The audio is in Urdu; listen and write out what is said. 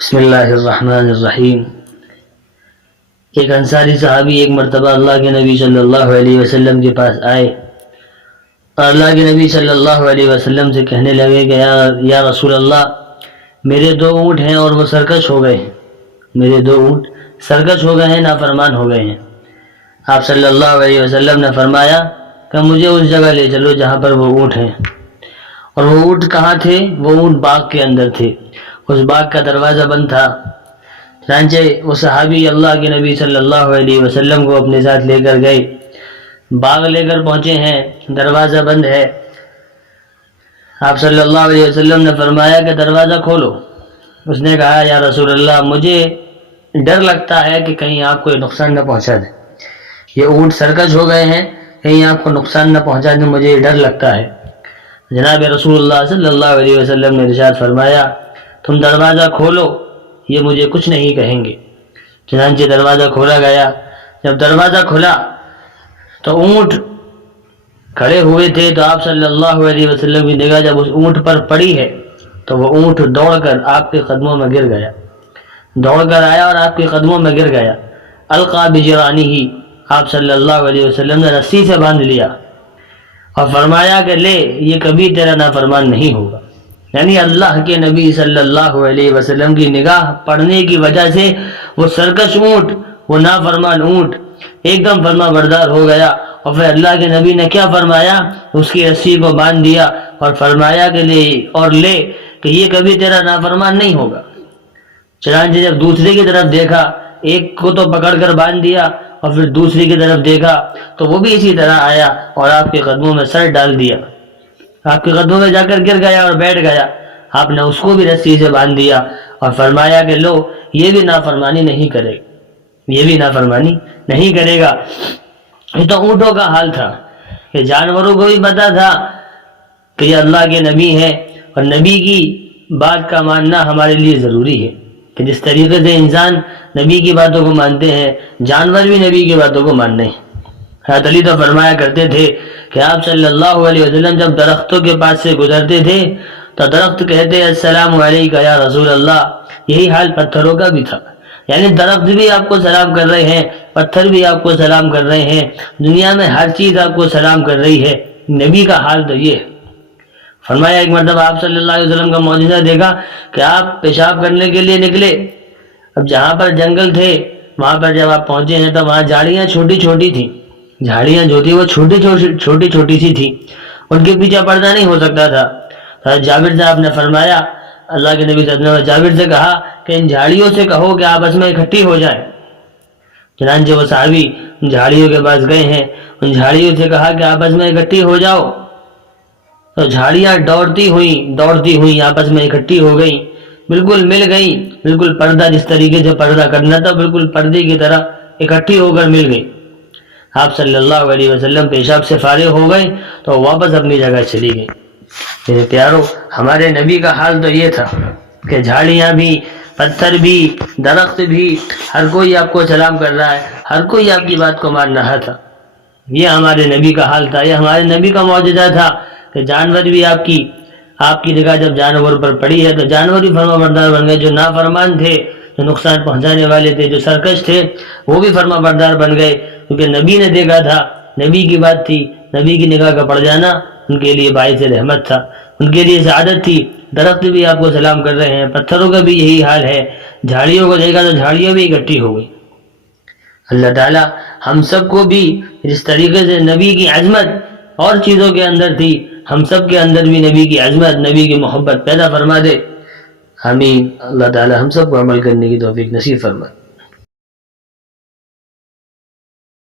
بسم اللہ الرحمن الرحیم۔ ایک انصاری صحابی ایک مرتبہ اللہ کے نبی صلی اللہ علیہ وسلم کے پاس آئے اور اللہ کے نبی صلی اللہ علیہ وسلم سے کہنے لگے کہ یا رسول اللہ، میرے 2 اونٹ ہیں اور وہ سرکش ہو گئے ہیں، میرے 2 اونٹ سرکش ہو گئے ہیں، نافرمان ہو گئے ہیں۔ آپ صلی اللہ علیہ وسلم نے فرمایا کہ مجھے اس جگہ لے چلو جہاں پر وہ اونٹ ہیں۔ اور وہ اونٹ کہاں تھے؟ وہ اونٹ باغ کے اندر تھے، اس باغ کا دروازہ بند تھا۔ چنانچہ وہ صحابی اللہ کے نبی صلی اللہ علیہ وسلم کو اپنے ساتھ لے کر گئے، باغ لے کر پہنچے ہیں، دروازہ بند ہے۔ آپ صلی اللہ علیہ وسلم نے فرمایا کہ دروازہ کھولو۔ اس نے کہا یا رسول اللہ، مجھے ڈر لگتا ہے کہ کہیں آپ کو نقصان نہ پہنچا دیں، یہ اونٹ سرکش ہو گئے ہیں، کہیں آپ کو نقصان نہ پہنچا دیں، مجھے ڈر لگتا ہے۔ جناب رسول اللہ صلی اللہ علیہ وسلم نے ارشاد فرمایا تم دروازہ کھولو، یہ مجھے کچھ نہیں کہیں گے۔ چنانچہ دروازہ کھولا گیا۔ جب دروازہ کھلا تو اونٹ کھڑے ہوئے تھے، تو آپ صلی اللہ علیہ وسلم کی نگاہ جب اس اونٹ پر پڑی ہے تو وہ اونٹ دوڑ کر آپ کے قدموں میں گر گیا، دوڑ کر آیا اور آپ کے قدموں میں گر گیا۔ القا بجرانی ہی، آپ صلی اللہ علیہ وسلم نے رسی سے باندھ لیا اور فرمایا کہ لے، یہ کبھی تیرا نافرمان نہیں ہوگا۔ یعنی اللہ کے نبی صلی اللہ علیہ وسلم کی نگاہ پڑنے کی وجہ سے وہ سرکش اونٹ، وہ نافرمان اونٹ ایک دم فرما بردار ہو گیا۔ اور پھر اللہ کے نبی نے کیا فرمایا؟ اس کی رسی کو باندھ دیا اور فرمایا کہ لے کہ یہ کبھی تیرا نافرمان نہیں ہوگا۔ چنانچہ جب دوسرے کی طرف دیکھا، ایک کو تو پکڑ کر باندھ دیا اور پھر دوسری کی طرف دیکھا تو وہ بھی اسی طرح آیا اور آپ کے قدموں میں سر ڈال دیا، آپ کے قدموں میں جا کر گر گیا اور بیٹھ گیا۔ آپ نے اس کو بھی رسی سے باندھ دیا اور فرمایا کہ لو، یہ بھی نافرمانی نہیں کرے گا، یہ بھی نافرمانی نہیں کرے گا۔ یہ تو اونٹوں کا حال تھا کہ جانوروں کو بھی پتا تھا کہ یہ اللہ کے نبی ہیں، اور نبی کی بات کا ماننا ہمارے لیے ضروری ہے کہ جس طریقے سے انسان نبی کی باتوں کو مانتے ہیں، جانور بھی نبی کی باتوں کو ماننے ہیں۔ حضرت علی تو فرمایا کرتے تھے کہ آپ صلی اللہ علیہ وسلم جب درختوں کے پاس سے گزرتے تھے تو درخت کہتے السلام علیکم یا رسول اللہ۔ یہی حال پتھروں کا بھی تھا، یعنی درخت بھی آپ کو سلام کر رہے ہیں، پتھر بھی آپ کو سلام کر رہے ہیں، دنیا میں ہر چیز آپ کو سلام کر رہی ہے۔ نبی کا حال تو یہ ہے۔ فرمایا ایک مرتبہ آپ صلی اللہ علیہ وسلم کا معجزہ دیکھا کہ آپ پیشاب کرنے کے لیے نکلے، اب جہاں پر جنگل تھے وہاں پر جب آپ پہنچے ہیں تو وہاں جھاڑیاں چھوٹی چھوٹی تھیں، جھاڑیاں جو تھی وہ چھوٹی چھوٹی سی تھی، ان کے پیچھے پردہ نہیں ہو سکتا تھا۔ حضرت جابر صاحب نے فرمایا، اللہ کے نبی صلی اللہ علیہ وسلم نے جابر سے کہا کہ ان جھاڑیوں سے کہو کہ آپس میں اکٹھی ہو جائیں۔ چنانچہ وہ صحابی ان جھاڑیوں کے پاس گئے ہیں، ان جھاڑیوں سے کہا کہ آپس میں اکٹھی ہو جاؤ، تو جھاڑیاں دوڑتی ہوئی آپس میں اکٹھی ہو گئیں، بالکل مل گئیں، بالکل پردہ جس طریقے سے پردہ کرنا تھا بالکل پردے کی طرح اکٹھی ہو کر مل گئی۔ آپ صلی اللہ علیہ وسلم پیشاب سے فارغ ہو گئے تو واپس اپنی جگہ چلی گئی۔ میرے پیارو، ہمارے نبی کا حال تو یہ تھا کہ جھاڑیاں بھی، پتھر بھی، درخت بھی، ہر کوئی آپ کو سلام کر رہا ہے، ہر کوئی آپ کی بات کو مان رہا تھا۔ یہ ہمارے نبی کا حال تھا، یہ ہمارے نبی کا معجزہ تھا کہ جانور بھی آپ کی نگاہ جب جانور پر پڑی ہے تو جانور بھی فرما بردار بن گئے، جو نافرمان تھے، جو نقصان پہنچانے والے تھے، جو سرکش تھے، وہ بھی فرما بردار بن گئے، کیونکہ نبی نے دیکھا تھا، نبی کی بات تھی، نبی کی نگاہ کا پڑ جانا ان کے لیے باعث رحمت تھا، ان کے لیے سعادت تھی۔ درخت بھی آپ کو سلام کر رہے ہیں، پتھروں کا بھی یہی حال ہے، جھاڑیوں کو دیکھا تو جھاڑیوں بھی اکٹھی ہو گئی۔ اللہ تعالیٰ ہم سب کو بھی جس طریقے سے نبی کی عظمت اور چیزوں کے اندر تھی، ہم سب کے اندر بھی نبی کی عظمت، نبی کی محبت پیدا فرما دے۔ آمین۔ اللہ تعالیٰ ہم سب کو عمل کرنے کی توفیق نصیب فرمائے۔